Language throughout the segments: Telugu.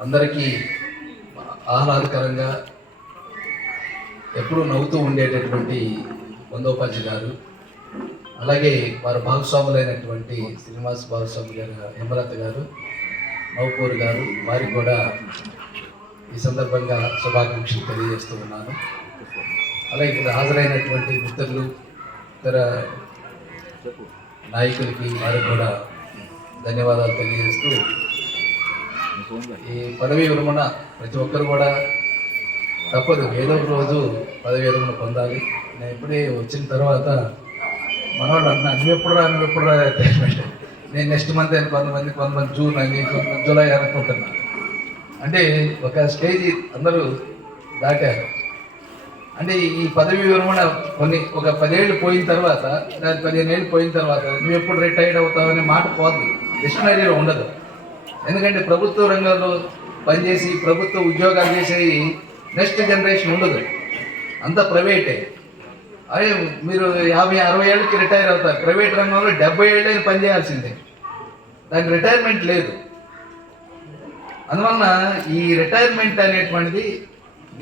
అందరికీ ఆహ్లాదకరంగా ఎప్పుడూ నవ్వుతూ ఉండేటటువంటి బందోపాధ్యాయ గారు అలాగే వారి భాగస్వాములైనటువంటి శ్రీనివాస్ భాగస్వామి గారు హేమలత గారు నవ్పూర్ గారు వారికి కూడా ఈ సందర్భంగా శుభాకాంక్షలు తెలియజేస్తూ ఉన్నాను. అలాగే ఇక్కడ హాజరైనటువంటి మిత్రులు ఇతర నాయకులకి వారికి కూడా ధన్యవాదాలు తెలియజేస్తూ ఈ పదవీ విరమణ ప్రతి ఒక్కరు కూడా తప్పదు. ఏదో ఒక రోజు పదవీ విరమణ పొందాలి. నేను ఇప్పుడే వచ్చిన తర్వాత మనవాడు అన్న నువ్వు ఎప్పుడు రా నువ్వు ఎప్పుడు రా నేను నెక్స్ట్ మంత్ అని కొంతమంది కొంతమంది జూన్ అని కొంతమంది జూలై అనుకుంటున్నాను అంటే ఒక స్టేజ్ అందరూ దాటారు. అంటే ఈ పదవి విరమణ కొన్ని ఒక పదేళ్ళు పోయిన తర్వాత లేదా పదిహేను ఏళ్ళు పోయిన తర్వాత నువ్వు ఎప్పుడు రిటైర్డ్ అవుతావు అనే మాట పోదు డిక్షనరీలో ఉండదు. ఎందుకంటే ప్రభుత్వ రంగంలో పనిచేసి ప్రభుత్వ ఉద్యోగాలు చేసేవి నెక్స్ట్ జనరేషన్ ఉండదు. అంతా ప్రైవేటే. అదే మీరు యాభై అరవై ఏళ్ళకి రిటైర్ అవుతారు. ప్రైవేట్ రంగంలో డెబ్బై ఏళ్ళైనా పనిచేయాల్సిందే దానికి రిటైర్మెంట్ లేదు. అందువలన ఈ రిటైర్మెంట్ అనేటువంటిది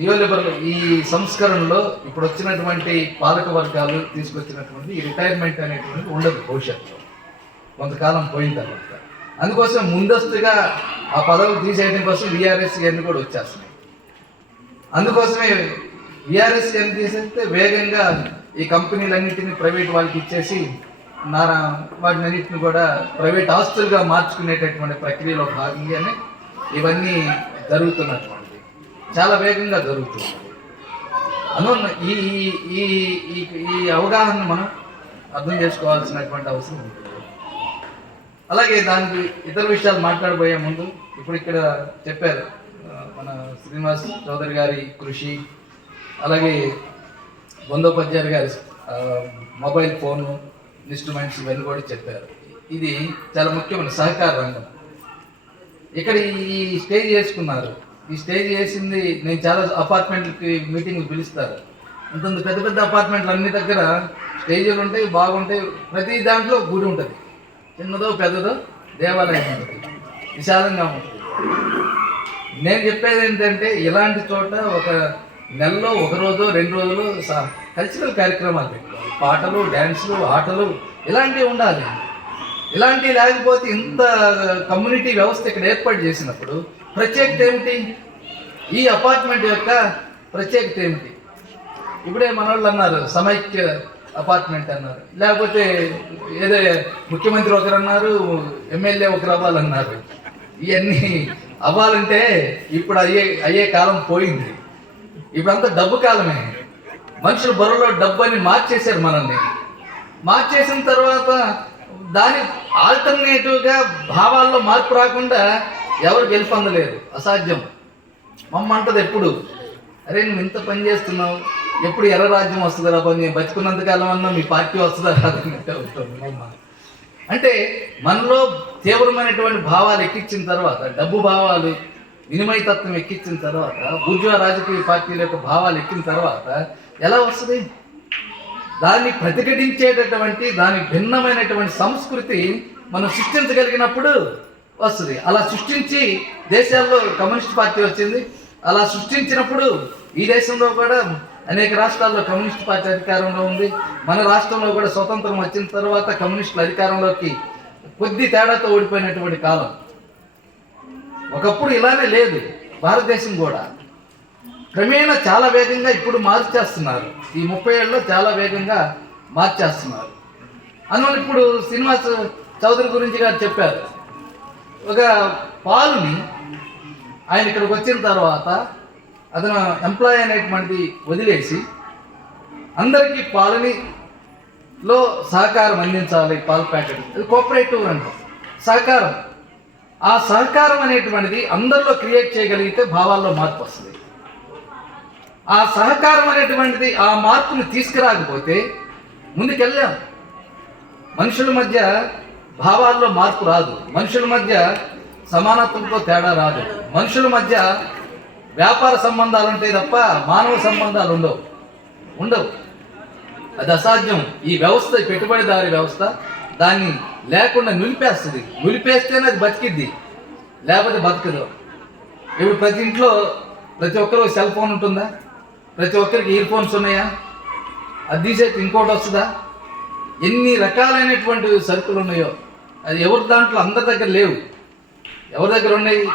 నియోలిబరల్ ఈ సంస్కరణలో ఇప్పుడు వచ్చినటువంటి పాలక వర్గాలు తీసుకొచ్చినటువంటి ఈ రిటైర్మెంట్ అనేటువంటిది ఉండదు భవిష్యత్తులో. కొంతకాలం పోయిన తర్వాత. అందుకోసం ముందస్తుగా ఆ పదవులు తీసేయడం కోసం విఆర్ఎస్ ఇవన్నీ కూడా వచ్చేస్తున్నాయి. అందుకోసమే విఆర్ఎస్ ఇవన్నీ తీసేస్తే వేగంగా ఈ కంపెనీలన్నింటినీ ప్రైవేట్ వాళ్ళకి ఇచ్చేసి నారా వాటిని అన్నింటిని కూడా ప్రైవేట్ ఆస్తులుగా మార్చుకునేటటువంటి ప్రక్రియలో భాగంగానే ఇవన్నీ జరుగుతున్నటువంటిది చాలా వేగంగా జరుగుతుంది. అందువల్ల ఈ ఈ- ఈ ఈ ఈ అవగాహన మనం అర్థం చేసుకోవాల్సినటువంటి అవసరం ఉంది. అలాగే దానికి ఇతర విషయాలు మాట్లాడబోయే ముందు ఇప్పుడు ఇక్కడ చెప్పారు మన శ్రీనివాస్ చౌదరి గారి కృషి అలాగే బందోపాధ్యాయులు గారి మొబైల్ ఫోను ఇన్స్ట్రుమెంట్స్ ఇవన్నీ కూడా చెప్పారు. ఇది చాలా ముఖ్యమైన సహకార రంగం. ఇక్కడ ఈ స్టేజ్ చేసుకున్నారు ఈ స్టేజ్ చేసింది నేను చాలా అపార్ట్మెంట్లకి మీటింగ్ పిలుస్తారు. ఇంత పెద్ద పెద్ద అపార్ట్మెంట్లు అన్ని దగ్గర స్టేజీలు ఉంటాయి బాగుంటాయి ప్రతి దాంట్లో గుడి ఉంటుంది. చిన్నదో పెద్దదో దేవాలయం ఉంటుంది విశాలంగా ఉంటుంది నేను చెప్పేది ఏంటంటే ఇలాంటి చోట ఒక నెలలో ఒక రోజు రెండు రోజులు కల్చరల్ కార్యక్రమాలు పెట్టుకోవాలి. పాటలు డ్యాన్సులు ఆటలు ఇలాంటివి ఉండాలి. ఇలాంటివి లేకపోతే ఇంత కమ్యూనిటీ వ్యవస్థ ఇక్కడ ఏర్పాటు చేసినప్పుడు ప్రత్యేకత ఏమిటి? ఈ అపార్ట్మెంట్ యొక్క ప్రత్యేకత ఏమిటి? ఇప్పుడే మన వాళ్ళు అన్నారు సమైక్య అపార్ట్మెంట్ అన్నారు. లేకపోతే ఏదో ముఖ్యమంత్రి ఒకరు అన్నారు ఎమ్మెల్యే ఒకరు అవ్వాలన్నారు. ఇవన్నీ అవ్వాలంటే ఇప్పుడు అయ్యే అయ్యే కాలం పోయింది. ఇప్పుడంతా డబ్బు కాలమే. మనుషులు బుర్రలో డబ్బు అని మార్చేశారు మనల్ని. మార్చేసిన తర్వాత దాని ఆల్టర్నేటివ్గా భావాల్లో మార్పు రాకుండా ఎవరు గెలుపొందలేరు అసాధ్యం. మమ్మ అంటది ఎప్పుడు. అరే నువ్వు ఇంత పని చేస్తున్నావు. ఎప్పుడు ఎర్ర రాజ్యం వస్తుందా పని నేను బతుకున్నంతకాలం అన్నా మీ పార్టీ వస్తుందా అంటే మనలో తీవ్రమైనటువంటి భావాలు ఎక్కించిన తర్వాత డబ్బు భావాలు వినిమయతత్వం ఎక్కించిన తర్వాత బూర్జువా రాజకీయ పార్టీల యొక్క భావాలు ఎక్కిన తర్వాత ఎలా వస్తుంది? దాన్ని ప్రతిఘటించేటటువంటి దాని భిన్నమైనటువంటి సంస్కృతి మనం సృష్టించగలిగినప్పుడు వస్తుంది. అలా సృష్టించి దేశాల్లో కమ్యూనిస్ట్ పార్టీ వచ్చింది. అలా సృష్టించినప్పుడు ఈ దేశంలో కూడా అనేక రాష్ట్రాల్లో కమ్యూనిస్ట్ పార్టీ అధికారంలో ఉంది. మన రాష్ట్రంలో కూడా స్వతంత్రం వచ్చిన తర్వాత కమ్యూనిస్టులు అధికారంలోకి కొద్ది తేడాతో ఓడిపోయినటువంటి కాలం. ఒకప్పుడు ఇలానే లేదు. భారతదేశం కూడా. క్రమేణా చాలా వేగంగా ఇప్పుడు మార్చేస్తున్నారు. ఈ ముప్పై ఏళ్ళలో చాలా వేగంగా మార్చేస్తున్నారు. అందువల్ల ఇప్పుడు శ్రీనివాస్ చౌదరి గురించి గారు చెప్పారు. ఒక పాలుని ఆయన ఇక్కడికి వచ్చిన తర్వాత అతను ఎంప్లాయ్ అనేటువంటిది వదిలేసి అందరికీ పాలని లో సహకారం అందించాలి పాల ప్యాకెట్. అది కోఆపరేటివ్ అంటాం సహకారం. ఆ సహకారం అనేటువంటిది అందరిలో క్రియేట్ చేయగలిగితే భావాల్లో మార్పు వస్తుంది. ఆ సహకారం అనేటువంటిది ఆ మార్పుని తీసుకురాకపోతే ముందుకెళ్ళాం. మనుషుల మధ్య భావాల్లో మార్పు రాదు. మనుషుల మధ్య సమానత్వంతో తేడా రాదు. మనుషుల మధ్య వ్యాపార సంబంధాలు ఉంటాయి తప్ప మానవ సంబంధాలు ఉండవు. ఉండవు. అది అసాధ్యం. ఈ వ్యవస్థ పెట్టుబడిదారి వ్యవస్థ దాన్ని లేకుండా నిలిపేస్తుంది. నిలిపేస్తేనే అది బతికిద్ది. లేకపోతే బతకదు. ఇప్పుడు ప్రతి ఇంట్లో ప్రతి ఒక్కరు సెల్ ఫోన్ ఉంటుందా? ప్రతి ఒక్కరికి ఇయర్ ఫోన్స్ ఉన్నాయా? అది తీసేసి ఇంకోటి వస్తుందా? ఎన్ని రకాలైనటువంటి సరుకులు ఉన్నాయో. అది ఎవరి దాంట్లో అందరి దగ్గర లేవు. ఎవరి దగ్గర ఉన్నాయి?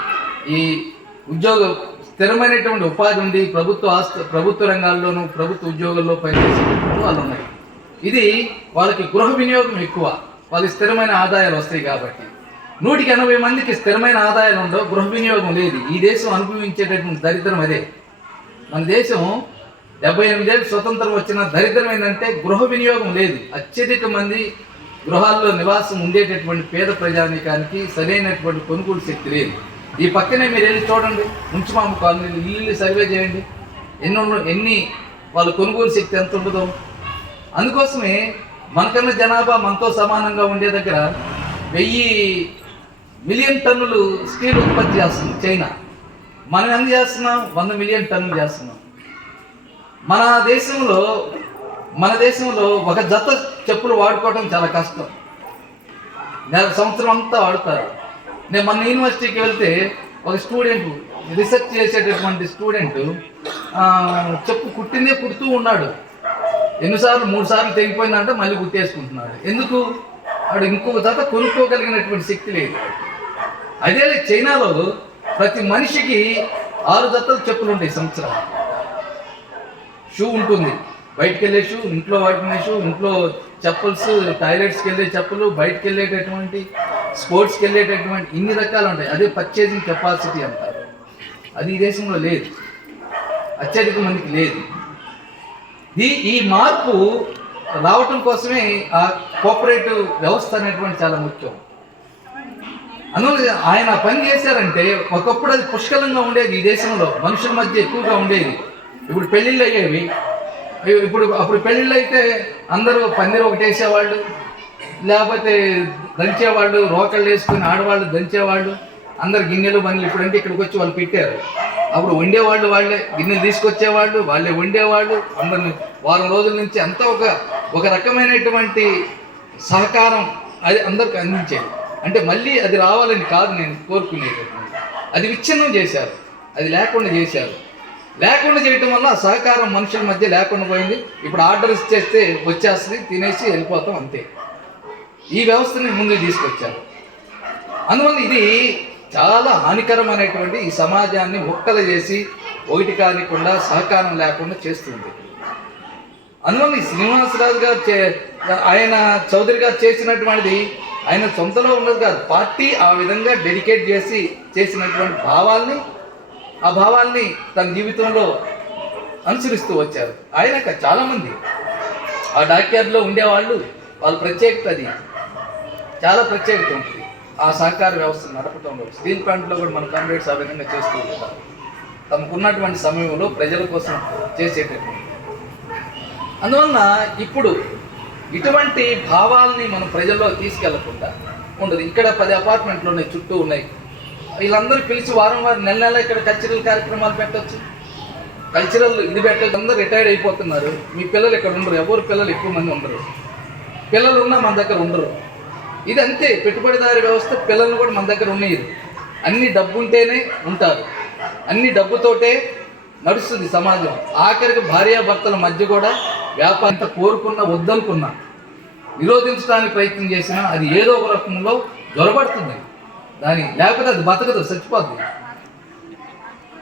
ఈ ఉద్యోగ స్థిరమైనటువంటి ఉపాధి ఉంది ప్రభుత్వ ఆస్తి ప్రభుత్వ రంగాల్లోనూ ప్రభుత్వ ఉద్యోగాల్లో పనిచేసే వాళ్ళు ఉన్నాయి ఇది వాళ్ళకి గృహ వినియోగం ఎక్కువ. వాళ్ళకి స్థిరమైన ఆదాయాలు వస్తాయి కాబట్టి. నూటికి ఎనభై మందికి స్థిరమైన ఆదాయాలు ఉండవు గృహ వినియోగం లేదు. ఈ దేశం అనుభవించేటటువంటి దరిద్రం అదే. మన దేశం డెబ్బై ఎనిమిదేళ్ళు స్వతంత్రం వచ్చిన దరిద్రం ఏంటంటే గృహ వినియోగం లేదు. అత్యధిక మంది గృహాల్లో నివాసం ఉండేటటువంటి పేద ప్రజానీకానికి సరైనటువంటి కొనుగోలు శక్తి లేదు. ఈ పక్కనే మీరు వెళ్ళి చూడండి. ముంచుమామ కాలనీలు ఇల్లు సర్వే చేయండి. ఎన్ని ఎన్ని వాళ్ళ కొనుగోలు శక్తి ఎంత ఉండదో అందుకోసమే మనకన్నా జనాభా మనతో సమానంగా ఉండే దగ్గర వెయ్యి మిలియన్ టన్నులు స్టీల్ ఉత్పత్తి చేస్తుంది చైనా. మనం ఎంత చేస్తున్నాం? వంద మిలియన్ టన్నులు చేస్తున్నాం. మన దేశంలో మన దేశంలో ఒక జత చెప్పులు వాడుకోవడం చాలా కష్టం. నెల సంవత్సరం అంతా వాడతారు. నేను మొన్న యూనివర్సిటీకి వెళ్తే ఒక స్టూడెంట్ రీసెర్చ్ చేసేటటువంటి స్టూడెంట్ చెప్పు కుట్టిందే కుడుతూ ఉన్నాడు. ఎన్నిసార్లు మూడు సార్లు తెగిపోయిందంటే మళ్ళీ కుట్టేసుకుంటున్నాడు. ఎందుకు? వాడు ఇంకొక తర్వాత కొనుక్కోగలిగినటువంటి శక్తి లేదు. అదే చైనాలో ప్రతి మనిషికి ఆరు జతలు చెప్పులు ఉంటాయి సంవత్సరం షూ ఉంటుంది. బయటకు వెళ్ళే ఇంట్లో వాడుకునే ఇంట్లో చెప్పల్స్ టాయిలెట్స్కి వెళ్ళే చెప్పులు బయటకు వెళ్ళేటటువంటి స్పోర్ట్స్కి వెళ్ళేటటువంటి ఇన్ని రకాలు ఉంటాయి అదే పర్చేసింగ్ కెపాసిటీ అంటారు అది ఈ దేశంలో లేదు. అత్యధిక మందికి లేదు. ఈ ఈ మార్పు రావటం కోసమే ఆ కోఆపరేటివ్ వ్యవస్థ అనేటువంటి చాలా ముఖ్యం. అందువల్ల ఆయన పని చేశారంటే ఒకప్పుడు అది పుష్కలంగా ఉండేది ఈ దేశంలో. మనుషుల మధ్య ఎక్కువగా ఉండేది. ఇప్పుడు పెళ్ళిళ్ళు అయ్యేవి. ఇప్పుడు అప్పుడు పెళ్ళిళ్ళు అయితే అందరూ పందిరి ఒకటి వేసేవాళ్ళు లేకపోతే దంచేవాళ్ళు రోకళ్ళు వేసుకుని ఆడవాళ్ళు దంచేవాళ్ళు అందరు గిన్నెలు బండ్లు ఇప్పుడంటే ఇక్కడికి వచ్చి వాళ్ళు పెట్టారు. అప్పుడు వండేవాళ్ళు వాళ్ళే గిన్నెలు తీసుకొచ్చేవాళ్ళు వాళ్ళే వండేవాళ్ళు అందరిని వారం రోజుల నుంచి అంతా ఒక ఒక రకమైనటువంటి సహకారం అది అందరికి అందించేది. అంటే మళ్ళీ అది రావాలని కాదు నేను కోరుకునేది. అది విచ్ఛిన్నం చేశారు. అది లేకుండా చేశారు. లేకుండా చేయటం వల్ల సహకారం మనుషుల మధ్య లేకుండా పోయింది. ఇప్పుడు ఆర్డర్ ఇచ్చేస్తే వచ్చేస్తుంది తినేసి వెళ్ళిపోతాం అంతే. ఈ వ్యవస్థని ముందుకు తీసుకొచ్చారు. అందువల్ల ఇది చాలా హానికరమైనటువంటి ఈ సమాజాన్ని ముక్కలు చేసి ఒకటి కానికుండా సహకారం లేకుండా చేస్తుంది. అందువల్ల ఈ శ్రీనివాసరాజు గారు చే ఆయన చౌదరి గారు చేసినటువంటిది ఆయన సొంతలో ఉన్నది కాదు. పార్టీ ఆ విధంగా డెడికేట్ చేసి చేసినటువంటి భావాల్ని ఆ భావాల్ని తన జీవితంలో అనుసరిస్తూ వచ్చారు. ఆయనక చాలామంది. ఆ డాక్యార్డ్లో ఉండేవాళ్ళు వాళ్ళ ప్రత్యేకత అది. చాలా ప్రత్యేకత ఉంటుంది. ఆ సహకార వ్యవస్థ నడపడంలో స్టీల్ ప్లాంట్లో కూడా మన కామ్రేడ్స్ ఆ విధంగా చేస్తూ ఉంటారు. తమకున్నటువంటి సమయంలో ప్రజల కోసం చేసేటటువంటి. అందువలన ఇప్పుడు ఇటువంటి భావాల్ని మనం ప్రజల్లో తీసుకెళ్ళకుండా ఉండదు. ఇక్కడ పది అపార్ట్మెంట్లు ఉన్నాయి చుట్టూ ఉన్నాయి. వీళ్ళందరూ పిలిచి వారం వారం నెల నెల ఇక్కడ కల్చరల్ కార్యక్రమాలు పెట్టచ్చు. కల్చరల్ ఇది పెట్టచ్చు. అందరూ రిటైర్డ్ అయిపోతున్నారు. మీ పిల్లలు ఇక్కడ ఉండరు. ఎవరు పిల్లలు? ఎక్కువ మంది ఉండరు. పిల్లలు ఉన్నా మన దగ్గర ఉండరు. ఇది అంతే పెట్టుబడిదారి వ్యవస్థ పిల్లలు కూడా మన దగ్గర ఉన్నాయి. అన్ని డబ్బు ఉంటేనే ఉంటారు. అన్ని డబ్బుతోటే నడుస్తుంది సమాజం. ఆఖరికి భార్యాభర్తల మధ్య కూడా వ్యాపారం కోరుకున్నా వద్దనుకున్నా నిరోధించడానికి ప్రయత్నం చేసినా అది ఏదో ఒక రకంలో దొరబడుతుంది దాని లేకపోతే అది బతకదు చచ్చిపోద్ది.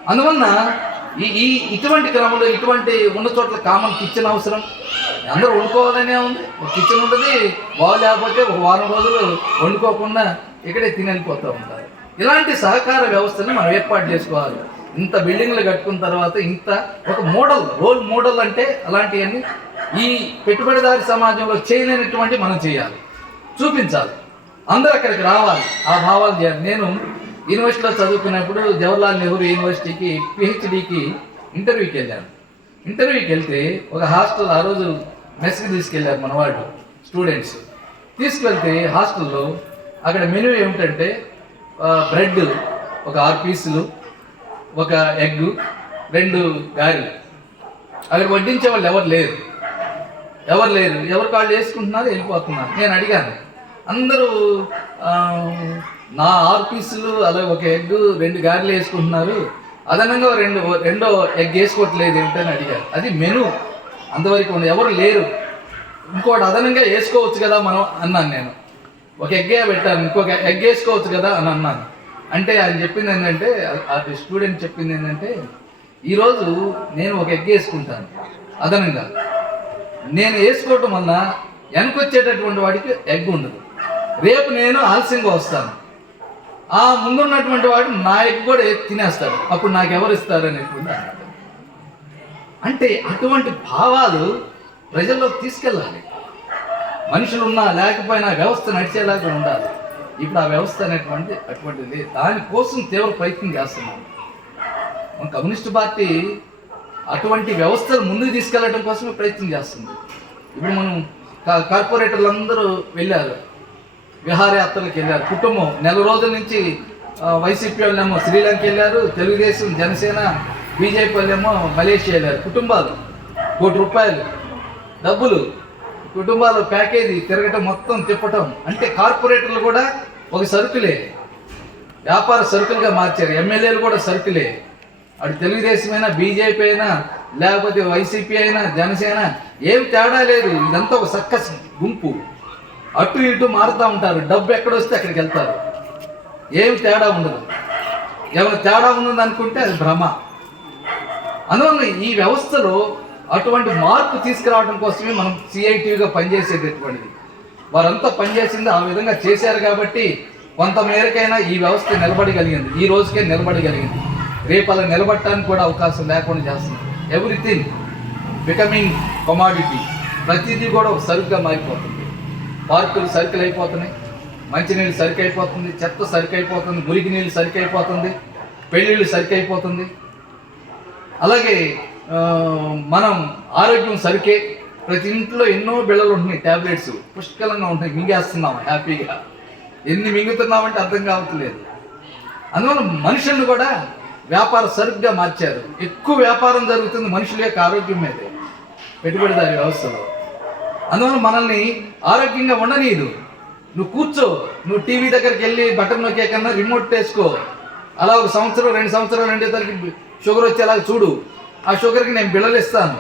అందువలన ఈ ఈ ఇటువంటి క్రమంలో ఇటువంటి ఉన్న చోట్ల కామన్ కిచెన్ అవసరం. అందరూ వండుకోవాలనే ఉంది. ఒక కిచెన్ ఉంటుంది బాగోలేకపోతే ఒక వారం రోజులు వండుకోకుండా ఇక్కడే తిని ఉంటారు. ఇలాంటి సహకార వ్యవస్థని మనం ఏర్పాటు చేసుకోవాలి. ఇంత బిల్డింగ్లు కట్టుకున్న తర్వాత ఇంత ఒక మోడల్ రోల్ మోడల్ అంటే అలాంటివన్నీ ఈ పెట్టుబడిదారి సమాజంలో చేయలేనటువంటి మనం చేయాలి. చూపించాలి. అందరూ అక్కడికి రావాలి. ఆ భావాలు చేయాలి. నేను యూనివర్సిటీలో చదువుకున్నప్పుడు జవహర్లాల్ నెహ్రూ యూనివర్సిటీకి పిహెచ్డికి ఇంటర్వ్యూకి వెళ్ళాను. ఇంటర్వ్యూకి వెళ్తే ఒక హాస్టల్ ఆ రోజు మెస్కి తీసుకెళ్ళారు మన వాళ్ళు స్టూడెంట్స్ తీసుకెళ్తే హాస్టల్లో అక్కడ మెనూ ఏమిటంటే బ్రెడ్ ఒక ఆరు పీసులు ఒక ఎగ్ రెండు గారెలు. అక్కడ వడ్డించే వాళ్ళు ఎవరు లేరు. ఎవరు లేరు. ఎవరు కాళ్ళు వేసుకుంటున్నారు? వెళ్ళిపోతున్నారు. నేను అడిగాను. అందరూ నా ఆరు అలాగే ఒక ఎగ్ రెండు గారెలు వేసుకుంటున్నారు. అదనంగా రెండు రెండో ఎగ్ వేసుకోవట్లేదు ఏంటని అడిగారు. అది మెను. అంతవరకు ఉంది ఎవరు లేరు. ఇంకోటి అదనంగా వేసుకోవచ్చు కదా మనం అన్నాను నేను. ఒక ఎగ్గే పెట్టాను ఇంకొక ఎగ్ వేసుకోవచ్చు కదా అని అన్నాను. అంటే ఆయన చెప్పింది ఏంటంటే ఆ స్టూడెంట్ చెప్పింది ఏంటంటే ఈరోజు నేను ఒక ఎగ్ వేసుకుంటాను. అదనంగా. నేను వేసుకోవటం వల్ల వెనకొచ్చేటటువంటి వాడికి ఎగ్ ఉండదు. రేపు నేను ఆలస్యంగా వస్తాను. ఆ ముందున్నటువంటి వాడు నాయకు కూడా తినేస్తాడు. అప్పుడు నాకు ఎవరు ఇస్తారు అనేటువంటి అంటే అటువంటి భావాలు ప్రజల్లోకి తీసుకెళ్ళాలి. మనుషులు ఉన్నా లేకపోయినా వ్యవస్థ నడిచేలాగా ఉండాలి. ఇప్పుడు ఆ వ్యవస్థ అనేటువంటి అటువంటిది. దానికోసం తీవ్ర ప్రయత్నం చేస్తున్నాం. మన కమ్యూనిస్ట్ పార్టీ అటువంటి వ్యవస్థలు ముందుకు తీసుకెళ్ళడం కోసమే ప్రయత్నం చేస్తుంది. ఇప్పుడు మనం కార్పొరేటర్లు అందరూ వెళ్ళారు. విహారయాత్రలకు వెళ్ళారు. కుటుంబం నెల రోజుల నుంచి వైసీపీ వాళ్ళేమో శ్రీలంక వెళ్ళారు తెలుగుదేశం జనసేన బీజేపీ వాళ్ళేమో మలేషియా వెళ్ళారు. కుటుంబాలు కోటి రూపాయలు డబ్బులు కుటుంబాలు ప్యాకేజీ తిరగటం మొత్తం తిప్పటం. అంటే కార్పొరేటర్లు కూడా ఒక సరుకులే. వ్యాపార సరుకులుగా మార్చారు. ఎమ్మెల్యేలు కూడా సరుకులే. అటు తెలుగుదేశం అయినా బీజేపీ అయినా లేకపోతే వైసీపీ అయినా జనసేన ఏం తేడా లేదు. ఇదంతా ఒక సక్కస్ గుంపు. అటు ఇటు మారుతూ ఉంటారు. డబ్బు ఎక్కడొస్తే అక్కడికి వెళ్తారు. ఏం తేడా ఉండదు. ఏమైనా తేడా ఉన్నది అనుకుంటే అది భ్రమ. అందువల్ల ఈ వ్యవస్థలో అటువంటి మార్పు తీసుకురావడం కోసమే మనం సిఐటిగా పనిచేసేటటువంటిది వారంతా పనిచేసింది ఆ విధంగా చేశారు కాబట్టి కొంత మేరకైనా ఈ వ్యవస్థ నిలబడగలిగింది. ఈ రోజుకే నిలబడగలిగింది. రేపు అలా నిలబడటానికి కూడా అవకాశం లేకుండా చేస్తుంది ఎవ్రీథింగ్ బికమింగ్ కమాడిటీ ప్రతిదీ కూడా ఒక సరుకుగా మారిపోతుంది. పార్కులు సరుకులు అయిపోతున్నాయి. మంచినీళ్ళు సరుకు అయిపోతుంది. చెత్త సరుకు అయిపోతుంది. మురికి నీళ్ళు సరుకు అయిపోతుంది. పెళ్ళిళ్ళు సరుకు అయిపోతుంది. అలాగే మనం ఆరోగ్యం సరికే ప్రతి ఇంట్లో ఎన్నో బిళ్ళలు ఉంటున్నాయి ట్యాబ్లెట్స్ పుష్కలంగా ఉంటాయి మింగేస్తున్నాం హ్యాపీగా. ఎన్ని మింగుతున్నామంటే అర్థం కావట్లేదు. అందువల్ల మనుషులను కూడా వ్యాపార సరిగ్గా మార్చారు. ఎక్కువ వ్యాపారం జరుగుతుంది మనుషుల యొక్క ఆరోగ్యం మీదే. పెట్టుబడిదారి వ్యవస్థలో. అందువల్ల మనల్ని ఆరోగ్యంగా ఉండనీయదు. నువ్వు కూర్చో నువ్వు టీవీ దగ్గరికి వెళ్ళి బటన్ నొక్కే కన్నా రిమోట్ వేసుకో. అలా ఒక సంవత్సరం రెండు సంవత్సరాలు తరగతి షుగర్ వచ్చేలాగా చూడు. ఆ షుగర్కి నేను బిళ్ళలు ఇస్తాను.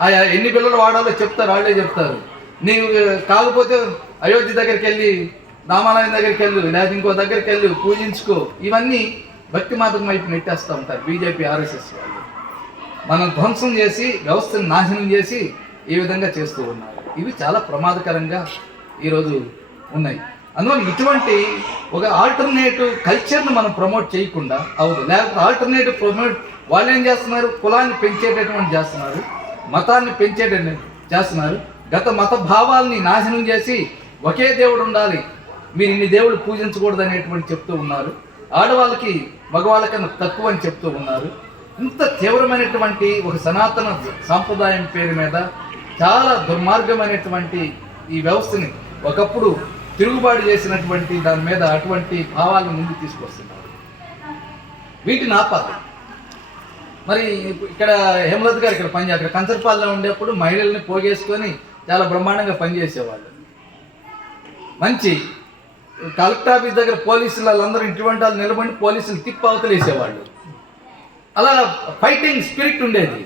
ఆ ఎన్ని బిళ్ళలు వాడాలో చెప్తారు వాళ్ళే చెప్తారు. నీవు కాకపోతే అయోధ్య దగ్గరికి వెళ్ళి రామాలయం దగ్గరికి వెళ్ళు లేదా ఇంకో దగ్గరికి వెళ్ళు పూజించుకో. ఇవన్నీ భక్తి మాతకం వైపు నెట్టేస్తూ ఉంటారు బీజేపీ ఆర్ఎస్ఎస్ వాళ్ళు. మనం ధ్వంసం చేసి వ్యవస్థను నాశనం చేసి ఈ విధంగా చేస్తూ ఉన్నారు. ఇవి చాలా ప్రమాదకరంగా ఈరోజు ఉన్నాయి. అందువల్ల ఇటువంటి ఒక ఆల్టర్నేటివ్ కల్చర్ను మనం ప్రమోట్ చేయకుండా అవ్వదు లేకపోతే ఆల్టర్నేటివ్ ప్రమోట్ వాళ్ళు ఏం చేస్తున్నారు? కులాన్ని పెంచేటటువంటి చేస్తున్నారు మతాన్ని పెంచేటటువంటి చేస్తున్నారు. గత మత భావాల్ని నాశనం చేసి ఒకే దేవుడు ఉండాలి. మీరు ఇన్ని దేవుడు పూజించకూడదు అనేటువంటి చెప్తూ ఉన్నారు. ఆడవాళ్ళకి మగవాళ్ళకన్నా తక్కువ అని చెప్తూ ఉన్నారు. ఇంత తీవ్రమైనటువంటి ఒక సనాతన సాంప్రదాయం పేరు మీద చాలా దుర్మార్గమైనటువంటి ఈ వ్యవస్థని ఒకప్పుడు తిరుగుబాటు చేసినటువంటి దాని మీద అటువంటి భావాలను ముందుకు తీసుకొస్తున్నారు. వీటిని ఆపాలి. మరి ఇక్కడ హేమలత్ గారు ఇక్కడ పని ఇక్కడ కంచర్పాల్లో ఉండేప్పుడు మహిళల్ని పోగేసుకొని చాలా బ్రహ్మాండంగా పనిచేసేవాళ్ళు మంచి కలెక్టర్ ఆఫీస్ దగ్గర పోలీసులు వాళ్ళందరూ ఇటువంటి వాళ్ళు నిలబడి పోలీసులు తిప్పి అవతలేసేవాళ్ళు. అలా ఫైటింగ్ స్పిరిట్ ఉండేది.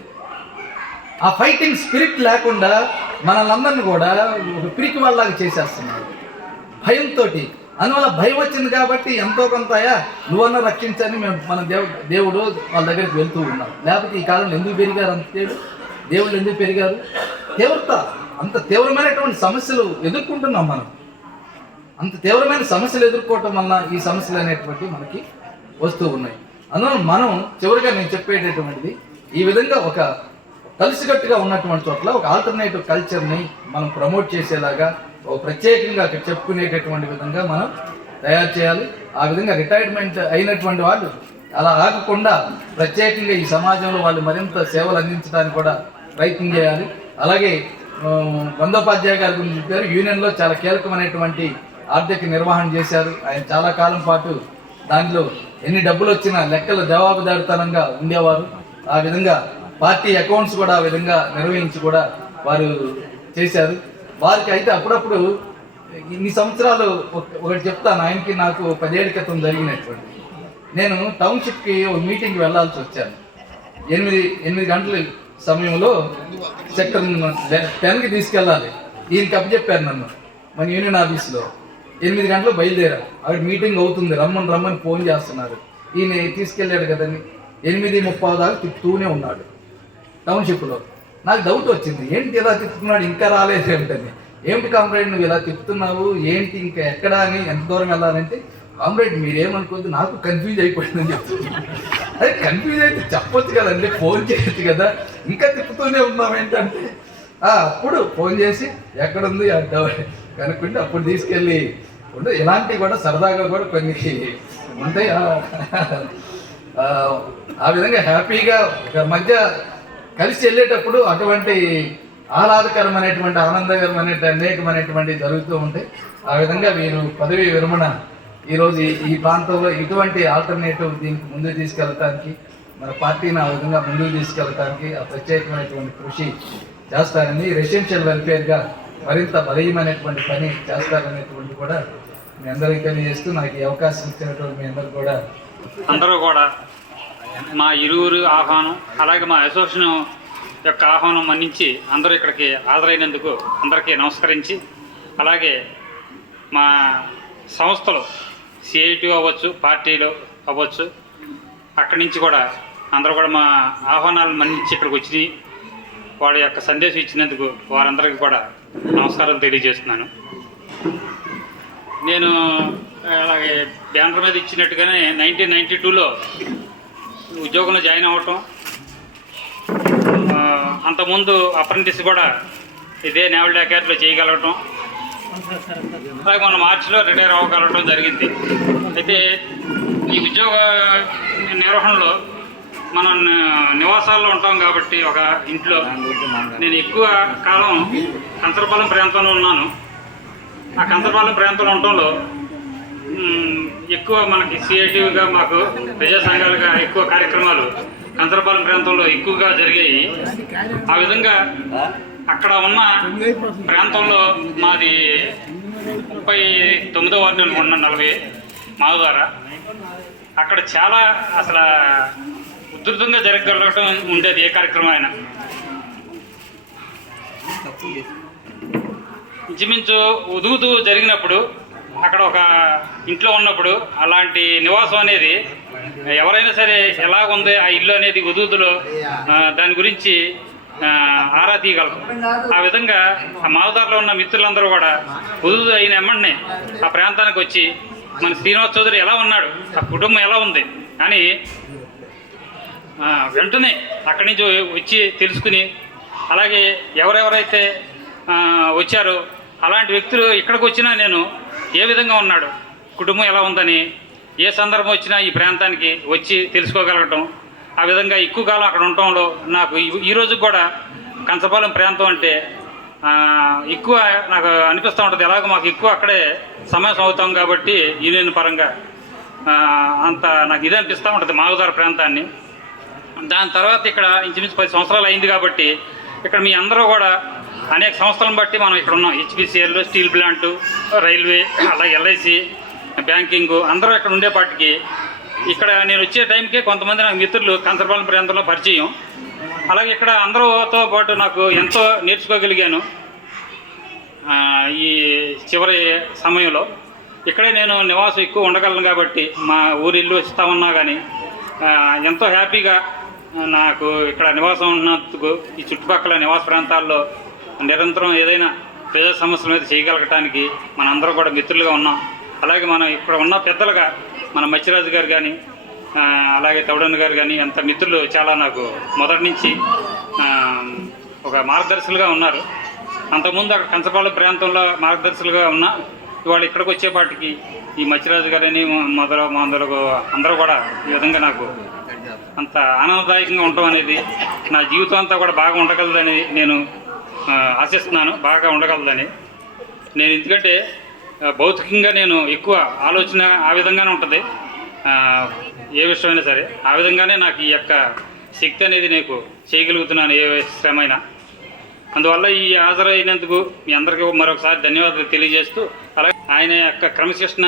ఆ ఫైటింగ్ స్పిరిట్ లేకుండా మనల్ని కూడా ఒక పిరికి వాళ్ళలాగా చేసేస్తున్నారు. భయంతో అందువల్ల భయం వచ్చింది కాబట్టి ఎంతో కొంత నువ్వన్న నువ్వన్నా రక్షించని మేము మన దేవు దేవుడు వాళ్ళ దగ్గరికి వెళ్తూ ఉన్నాం. లేకపోతే ఈ కాలంలో ఎందుకు పెరిగారు అంత దేవుడు దేవుళ్ళు ఎందుకు పెరిగారు? తీవ్రత. అంత తీవ్రమైనటువంటి సమస్యలు ఎదుర్కొంటున్నాం మనం. అంత తీవ్రమైన సమస్యలు ఎదుర్కోవటం వల్ల ఈ సమస్యలు అనేటువంటివి మనకి వస్తూ ఉన్నాయి. అందువల్ల మనం చివరిగా నేను చెప్పేటటువంటిది ఈ విధంగా ఒక కలిసికట్టుగా ఉన్నటువంటి చోట్ల ఒక ఆల్టర్నేటివ్ కల్చర్ని మనం ప్రమోట్ చేసేలాగా ఒక ప్రత్యేకంగా అక్కడ చెప్పుకునేటటువంటి విధంగా మనం తయారు చేయాలి. ఆ విధంగా రిటైర్మెంట్ అయినటువంటి వాళ్ళు అలా ఆగకుండా ప్రత్యేకంగా ఈ సమాజంలో వాళ్ళు మరింత సేవలు అందించడానికి కూడా ప్రయత్నం చేయాలి. అలాగే ఆ, బందోపాధ్యాయ గారి గురించి చెప్పారు యూనియన్లో చాలా కీలకమైనటువంటి ఆర్థిక నిర్వహణ చేశారు. ఆయన చాలా కాలం పాటు దానిలో ఎన్ని డబ్బులు వచ్చినా లెక్కలు జవాబుదారితనంగా ఉండేవారు. ఆ విధంగా పార్టీ అకౌంట్స్ కూడా ఆ విధంగా నిర్వహించి కూడా వారు చేశారు. వారికి అయితే అప్పుడప్పుడు ఇన్ని సంవత్సరాలు ఒకటి చెప్తాను ఆయనకి నాకు పదేళ్ళ క్రితం జరిగినటువంటి. నేను టౌన్షిప్కి ఒక మీటింగ్కి వెళ్ళాల్సి వచ్చాను. ఎనిమిది ఎనిమిది గంటల సమయంలో సెక్టర్ టెన్కి తీసుకెళ్ళాలి. ఈయనకి అప్పచెప్పారు నన్ను. మన యూనియన్ ఆఫీస్లో ఎనిమిది గంటలు బయలుదేరాం. అక్కడ మీటింగ్ అవుతుంది. రమ్మని రమ్మని ఫోన్ చేస్తున్నారు. ఈయన తీసుకెళ్ళాడు కదండి. ఎనిమిది ముప్పై దాకా తిప్పుతూనే ఉన్నాడు. టౌన్షిప్లో నాకు డౌట్ వచ్చింది. ఏంటి ఇలా తిప్పుతున్నాడు ఇంకా రాలేదు ఏమిటని ఏమిటి కామ్రేడ్ నువ్వు ఇలా తిప్పుతున్నావు ఏంటి ఇంకా ఎక్కడ అని ఎంత దూరం వెళ్ళాలంటే కామ్రేడ్ మీరేమనుకోవద్దు నాకు కన్ఫ్యూజ్ అయిపోయిందని చెప్తున్నాను అదే కన్ఫ్యూజ్ అయితే చెప్పొచ్చు కదండి ఫోన్ చేయొచ్చు కదా. ఇంకా తిప్పుతూనే ఉన్నాం ఏంటంటే అప్పుడు ఫోన్ చేసి ఎక్కడుంది? అంటే కనుక్కుంటే అప్పుడు తీసుకెళ్ళి ఉంటే ఇలాంటివి కూడా సరదాగా కూడా కొన్ని ఉంటాయి. ఆ, విధంగా హ్యాపీగా మధ్య కలిసి వెళ్ళేటప్పుడు అటువంటి ఆహ్లాదకరమైనటువంటి ఆనందకరమైనటువంటి అనేకమైనటువంటి జరుగుతూ ఉంటాయి ఆ విధంగా వీరు పదవి విరమణ ఈరోజు ఈ- ఈ ప్రాంతంలో ఇటువంటి ఆల్టర్నేటివ్ దీనికి ముందుకు తీసుకెళ్ళటానికి మన పార్టీని ఆ విధంగా ముందుకు తీసుకెళ్ళటానికి ఆ ప్రత్యేకమైనటువంటి కృషి చేస్తారని రెసిడెన్షియల్ వెల్ఫేర్గా మరింత బలీయమైనటువంటి పని చేస్తారనేటువంటి కూడా మీ అందరికీ తెలియజేస్తూ నాకు ఈ అవకాశం ఇచ్చినటువంటి మీ అందరూ కూడా అందరూ కూడా మా ఇరువురు ఆహ్వానం అలాగే మా అసోసియేషన్ యొక్క ఆహ్వానం మన్నించి అందరూ ఇక్కడికి హాజరైనందుకు అందరికీ నమస్కరించి అలాగే మా సంస్థలు సిఐటి అవ్వచ్చు పార్టీలు అవ్వచ్చు అక్కడి నుంచి కూడా అందరూ కూడా మా ఆహ్వానాలు మన్నించి ఇక్కడికి వచ్చి వాళ్ళ యొక్క సందేశం ఇచ్చినందుకు వారందరికీ కూడా నమస్కారం తెలియజేస్తున్నాను. నేను అలాగే బ్యానర్ మీద ఇచ్చినట్టుగానే నైన్టీన్ నైంటీ టూలో ఉద్యోగంలో జాయిన్ అవ్వటం. అంతకుముందు అప్రెంటిస్ కూడా ఇదే నేవల్ అకాడమీలో చేయగలగటం. అలాగే మొన్న మార్చిలో రిటైర్ అవ్వగలగటం జరిగింది. అయితే ఈ ఉద్యోగ నిర్వహణలో మనం నివాసాల్లో ఉంటాం కాబట్టి ఒక ఇంట్లో నేను ఎక్కువ కాలం కంచరపాలెం ప్రాంతంలో ఉన్నాను. ఆ కంచరపాలెం ప్రాంతంలో ఉండటంలో ఎక్కువ మనకి సిఐటివ్గా మాకు ప్రజా సంఘాలుగా ఎక్కువ కార్యక్రమాలు కంచరపాలెం ప్రాంతంలో ఎక్కువగా జరిగాయి. ఆ విధంగా అక్కడ ఉన్న ప్రాంతంలో మాది ముప్పై తొమ్మిదో వార్డు అనుకున్న నలభై ద్వారా అక్కడ చాలా అసలు ఉధృతంగా జరగగలగటం ఉండేది ఏ కార్యక్రమం అయినా. ఇంచుమించు ఉదుగుతూ జరిగినప్పుడు అక్కడ ఒక ఇంట్లో ఉన్నప్పుడు అలాంటి నివాసం అనేది ఎవరైనా సరే ఎలాగుంది ఆ ఇల్లు అనేది ఉదుగుతులో దాని గురించి ఆరా తీయగలరు. ఆ విధంగా ఆ మాలదారిలో ఉన్న మిత్రులందరూ కూడా ఉదుగు అయిన ఎమ్మంటే ఆ ప్రాంతానికి వచ్చి మన శ్రీనివాస్ చౌదరి ఎలా ఉన్నాడు ఆ కుటుంబం ఎలా ఉంది అని వెంటనే అక్కడి నుంచి వచ్చి తెలుసుకుని అలాగే ఎవరెవరైతే వచ్చారో అలాంటి వ్యక్తులు ఇక్కడికి వచ్చినా నేను ఏ విధంగా ఉన్నాడు? కుటుంబం ఎలా ఉందని ఏ సందర్భం వచ్చినా ఈ ప్రాంతానికి వచ్చి తెలుసుకోగలగటం ఆ విధంగా ఎక్కువ కాలం అక్కడ ఉండటంలో నాకు ఈ- కూడా కంచపాలెం ప్రాంతం అంటే ఎక్కువ నాకు అనిపిస్తూ ఉంటుంది. ఎలాగో మాకు ఎక్కువ అక్కడే సమావేశం అవుతాం కాబట్టి యూనియన్ పరంగా అంత నాకు ఇది అనిపిస్తూ ఉంటుంది మాగుదార ప్రాంతాన్ని. దాని తర్వాత ఇక్కడ ఇంచుమించు పది సంవత్సరాలు అయింది కాబట్టి ఇక్కడ మీ అందరూ కూడా అనేక సంస్థలను బట్టి మనం ఇక్కడ ఉన్నాం. హెచ్పిసిఎల్ స్టీల్ ప్లాంటు రైల్వే అలాగే ఎల్ఐసి బ్యాంకింగ్ అందరూ ఇక్కడ ఉండేపాటికి ఇక్కడ నేను వచ్చే టైంకే కొంతమంది నాకు మిత్రులు కంచరపాలెం ప్రాంతంలో పరిచయం. అలాగే ఇక్కడ అందరితో పాటు నాకు ఎంతో నేర్చుకోగలిగాను ఈ చివరి సమయంలో. ఇక్కడే నేను నివాసం ఎక్కువ ఉండగలను కాబట్టి మా ఊరిల్లు ఇస్తా ఉన్నా కానీ ఎంతో హ్యాపీగా నాకు ఇక్కడ నివాసం ఉన్నందుకు ఈ చుట్టుపక్కల నివాస ప్రాంతాల్లో నిరంతరం ఏదైనా ప్రజా సమస్యల మీద చేయగలగటానికి మనందరం కూడా మిత్రులుగా ఉన్నాం. అలాగే మనం ఇక్కడ ఉన్న పెద్దలుగా మన మచ్చిరాజు గారు కానీ అలాగే తౌడన్న గారు కానీ అంత మిత్రులు చాలా నాకు మొదటి నుంచి ఒక మార్గదర్శులుగా ఉన్నారు. అంతకుముందు అక్కడ కంచపాలెం ప్రాంతంలో మార్గదర్శులుగా ఉన్న ఇవాళ ఇక్కడికి వచ్చేపాటికి ఈ మచ్చిరాజు గారని మొదలు మొదలు అందరూ కూడా ఈ విధంగా నాకు అంత ఆనందదాయకంగా ఉండటం అనేది నా జీవితం అంతా కూడా బాగా ఉండగలదని నేను ఆశిస్తున్నాను బాగా ఉండగలదని. నేను ఎందుకంటే భౌతికంగా నేను ఎక్కువ ఆలోచన ఆ విధంగానే ఉంటుంది. ఏ విషయమైనా సరే ఆ విధంగానే నాకు ఈ యొక్క శక్తి అనేది నీకు చేయగలుగుతున్నాను ఏ శ్రమైనా. అందువల్ల ఈ హాజరైనందుకు మీ అందరికీ మరొకసారి ధన్యవాదాలు తెలియజేస్తూ అలాగే ఆయన యొక్క క్రమశిక్షణ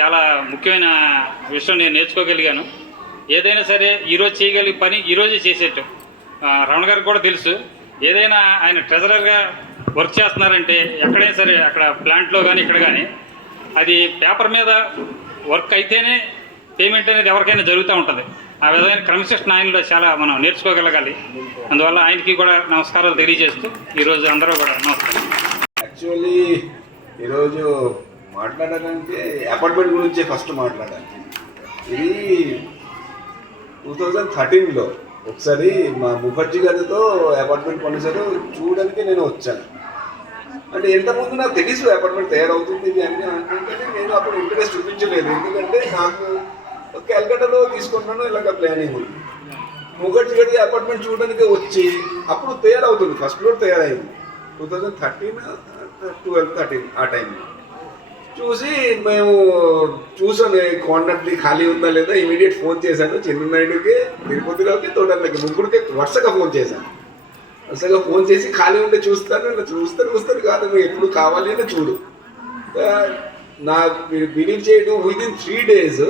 చాలా ముఖ్యమైన విషయం నేను నేర్చుకోగలిగాను. ఏదైనా సరే ఈరోజు చేయగలిగే పని ఈరోజే చేసేట్టు. రమణ గారికి కూడా తెలుసు. ఏదైనా ఆయన ట్రెజరర్గా వర్క్ చేస్తున్నారంటే ఎక్కడైనా సరే అక్కడ ప్లాంట్లో కానీ ఇక్కడ కానీ అది పేపర్ మీద వర్క్ అయితేనే పేమెంట్ అనేది ఎవరికైనా జరుగుతూ ఉంటుంది. ఆ విధమైన క్రమశిక్షణ ఆయనలో చాలా మనం నేర్చుకోగలగాలి. అందువల్ల ఆయనకి కూడా నమస్కారాలు తెలియజేస్తూ ఈరోజు అందరూ కూడా నమస్కారం. యాక్చువల్లీ ఈరోజు మాట్లాడాలంటే అపార్ట్మెంట్ గురించే ఫస్ట్ మాట్లాడాలి. ఇది టూ థౌజండ్ థర్టీన్లో ఒకసారి మా ముఖర్జీ గారితో అపార్ట్మెంట్ కొనేసారు చూడడానికి నేను వచ్చాను. అంటే ఎంతమంది నాకు తెలుసు అపార్ట్మెంట్ తయారవుతుంది ఇది అని. అంటే నేను అప్పుడు ఇంట్రెస్ట్ చూపించలేదు. ఎందుకంటే నాకు కలకట్టాలో తీసుకుంటున్నాను ఇలాగ ప్లానింగ్ ఉంది. ముఖర్జీ గారి అపార్ట్మెంట్ చూడడానికి వచ్చి అప్పుడు తయారవుతుంది. ఫస్ట్ ఫ్లోర్ తయారైంది. Two thousand thirteen twelve thirteen ఆ టైంలో. చూసి మేము చూసాను కాంటాక్ట్ ఖాళీ ఉందా లేదా ఇమీడియట్ ఫోన్ చేశాను. చిన్ననాయుడుకి తిరుపతిలోకి తోటలకి ముగ్గురికి వరుసగా ఫోన్ చేశాను. వరుసగా ఫోన్ చేసి ఖాళీ ఉంటే చూస్తాను ఇలా చూస్తాను చూస్తాను కాదు నువ్వు ఎప్పుడు కావాలి అని చూడు. నా మీరు బిలీవ్ చేయడం విదిన్ త్రీ డేస్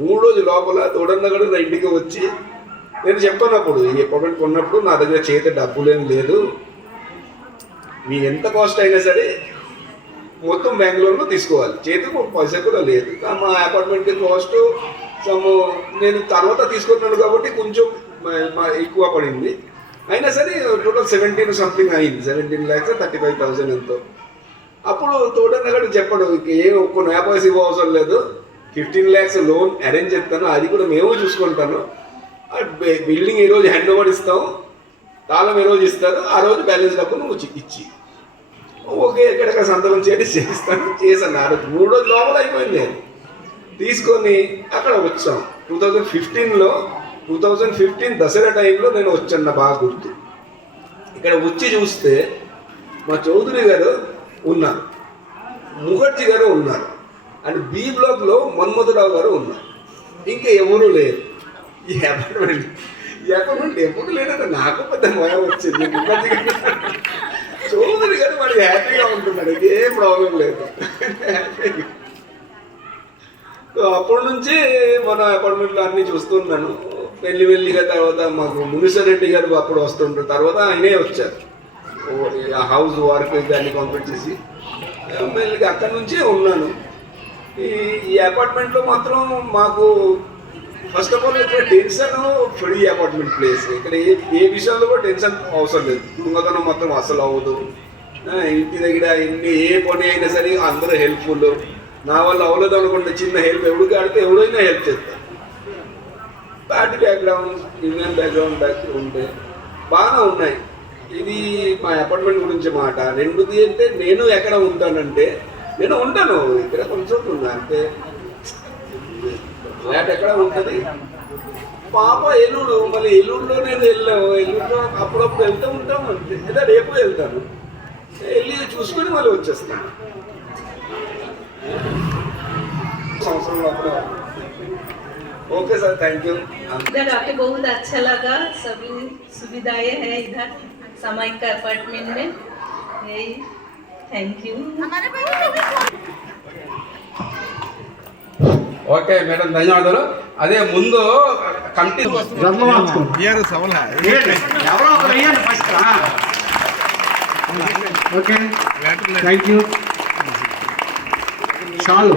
మూడు రోజు లోపల తోడన్నగడు నా ఇంటికి వచ్చి నేను చెప్పాను అప్పుడు ఈ అపార్ట్మెంట్ కొన్నప్పుడు నా దగ్గర చేత డబ్బులేం లేదు. మీ ఎంత కాస్ట్ అయినా సరే మొత్తం బెంగళూరులో తీసుకోవాలి. చేతికి ఒక పైసా కూడా లేదు. మా అపార్ట్మెంట్కి కాస్ట్ సమ్ నేను తర్వాత తీసుకున్నాను కాబట్టి కొంచెం ఎక్కువ పడింది. అయినా సరే టోటల్ సెవెంటీన్ సంథింగ్ అయింది. Seventeen lakhs thirty five thousand ఎంతో. అప్పుడు తోడన్నగాడు చెప్పడు ఏ ఏం ఒక్క నయా పైసా అవసరం లేదు. ఫిఫ్టీన్ ల్యాక్స్ లోన్ అరేంజ్ చేస్తాను. అది కూడా మేము చూసుకుంటాను. బిల్డింగ్ ఈరోజు రోజు హ్యాండ్ ఓవర్ ఇస్తాం. తాళం ఏ రోజు ఇస్తారు? ఆ రోజు బ్యాలెన్స్ డబ్బు నువ్వు ఇచ్చి- ఒకే ఓకే ఎక్కడెక్కడ సంతకం చేసి చేస్తాను చేశాను. ఆ రోజు మూడు రోజుల లోపల అయిపోయింది. నేను తీసుకొని అక్కడ వచ్చాం. టూ థౌజండ్ ఫిఫ్టీన్లో టూ థౌజండ్ ఫిఫ్టీన్ దసరా టైంలో నేను వచ్చాను నా బాగా గుర్తు. ఇక్కడ వచ్చి చూస్తే మా చౌదరి గారు ఉన్నారు. ముఖర్జీ గారు ఉన్నారు. అండ్ బి బ్లాక్లో మన్మధురావు గారు ఉన్నారు. ఇంకా ఎవరు లేరు. ఈ అపార్ట్మెంట్ ఈ అపార్ట్మెంట్ ఎప్పుడు లేదంటే నాకు పెద్ద భయం వచ్చింది. ముఖర్జీ గారు. చౌదరి కానీ వాడు హ్యాపీగా ఉంటున్నాడు. ఏం ప్రాబ్లం లేదు. అప్పటి నుంచి మన అపార్ట్మెంట్లో అన్ని చూస్తున్నాను. పెళ్ళి వెళ్ళిగా తర్వాత మాకు మునిసరెడ్డి గారు అప్పుడు వస్తుంటారు. తర్వాత ఆయనే వచ్చారు. ఓ, హౌస్ వర్క్ దాన్ని కంప్లీట్ చేసి మళ్ళీ అక్కడి నుంచే ఉన్నాను. ఈ అపార్ట్మెంట్లో మాత్రం మాకు ఫస్ట్ ఆఫ్ ఆల్ ఇక్కడ టెన్షన్ ఫ్రీ అపార్ట్మెంట్ ప్లేస్ ఇక్కడ ఏ ఏ విషయంలో కూడా టెన్షన్ అవసరం లేదు. దొంగతనం మాత్రం అసలు అవ్వదు. ఇంటి దగ్గర ఎన్ని ఏ పని అయినా సరే అందరూ హెల్ప్ఫుల్ నా వల్ల అవ్వలేదు అనుకుంటే చిన్న హెల్ప్ ఎవడికి ఆడితే ఎవడైనా హెల్ప్ చేస్తాను party background Indian background background బాగానే ఉన్నాయి. ఇది మా అపార్ట్మెంట్ గురించి మాట. రెండుది అంటే నేను ఎక్కడ ఉంటానంటే నేను ఉంటాను. ఇక్కడ కొంచెం ఉన్నా అంటే ఫ్లాట్ ఎక్కడ ఉంటుంది పాప ఎల్లుడు మళ్ళీ ఎల్లుడిలో నేను వెళ్ళాము ఎల్లుడిలో అప్పుడప్పుడు వెళ్తూ ఉంటాం అంతే లేదా రేపు వెళ్తాను వెళ్ళి చూసుకొని మళ్ళీ వచ్చేస్తాను సంవత్సరం లోపల ओके सर थैंक यू इधर आके बहुत अच्छा लगा सभी सुविधाएं हैं इधर सामायिक अपार्टमेंट में यही थैंक यू ఓకే మేడం ధన్యవాదాలు. అదే ముందు కమిటీ ఓకే. థ్యాంక్ యూ చాలు.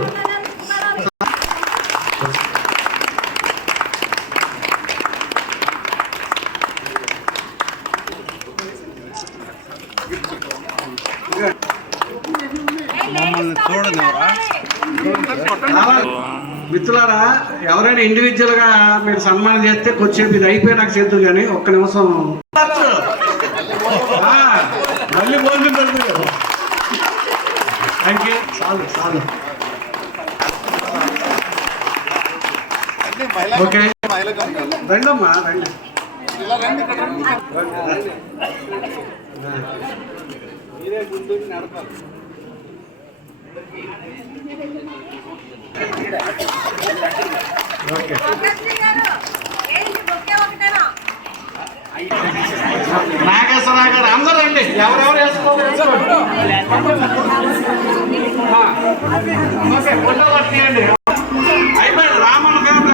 మిత్రులారా ఎవరైనా ఇండివిజువల్గా మీరు సన్మానం చేస్తే కొంచెం ఇది అయిపోయినాక చేద్దు కానీ ఒక్క నిమిషం. మళ్ళీ భోజనం పెడతారు థ్యాంక్ యూ చాలు చాలు. ఓకే రండమ్మా రండి. నడపాలి. నాగేశ్వరరావు గారు అందరూ అండి ఎవరెవరు వేసుకోవాలి? ఓకే ఫోటో పట్టియండి అయిపోయింది రామ